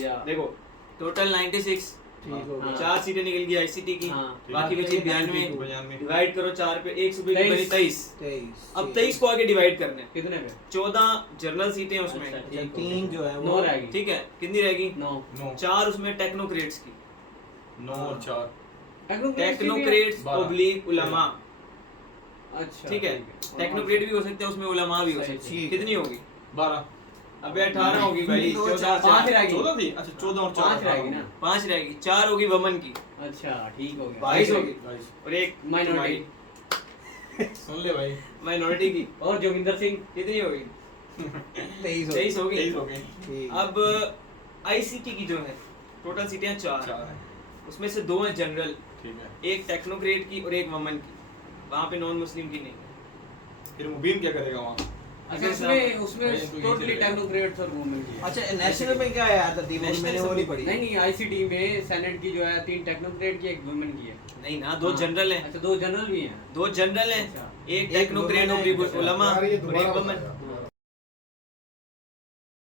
गया। देखो टोटल 96, ठीक हो हाँ। गया। 4 सीटें निकल गई आईसीटी की, हाँ। बाकी बची 92, 92 डिवाइड करो 4 पे, 1 सुबह की बनी 23। 23 अब 23 को आगे डिवाइड करना है, कितने पे? 14 जनरल सीटें उसमें, अच्छा, अच्छा, ठीक हो 3 गया। जो है 9 वो रहेगी। ठीक है, कितनी रहेगी? 9 9 4 उसमें टेक्नोक्रेट्स की, 9 और 4 टेक्नोक्रेट्स बारह। ओब्लिक उलमा, अच्छा ठीक है, टेक्नोक्रेट भी हो सकते हैं उसमें, उलमा भी हो सही, सकते ठीक हैं। है। कितनी होगी? 12 अबे 18 होगी भाई, दो, 14 पाँच 4 रहेगी। 14 थी। अच्छा 14 और 4 5 रहेगी ना? 5 रहेगी, 4 होगी वमन की, अच्छा ठीक हो गया। 22 होगी, 22 और एक माइनॉरिटी। सुन ले भाई, माइनॉरिटी की और जोगिंदर सिंह। कितनी होगी? 23 23 होगी। 23 हो गए। ठीक। अब आईसीटी की जो है टोटल सीटें 4 4 है, उसमें से 2 हैं जनरल, ठीक है। एक टेक्नोक्रेट की और एक वमन की, वहाँ पे नॉन मुस्लिम की नहीं। फिर मुबीन क्या करेगा वहाँ? अच्छा उसमें भाई, इनको यही टोटली चलेगा। टेक्नोक्रेट्स और वुमेन की है। अच्छा नेशनल में क्या आया था तीन नेशनल मैंने वो नहीं पढ़ी। नहीं आईसीटी में सेनेट की जो है 3 टेक्नोक्रेट की, 1 वुमेन की है। नहीं ना, 2 हाँ। जनरल हैं, अच्छा 2 जनरल भी हैं। 2 जनरल हैं, अच्छा। एक एक टेक्नोक्रेट woman और है, एक उलमा यार ये और एक दोबारा वमन। बताया।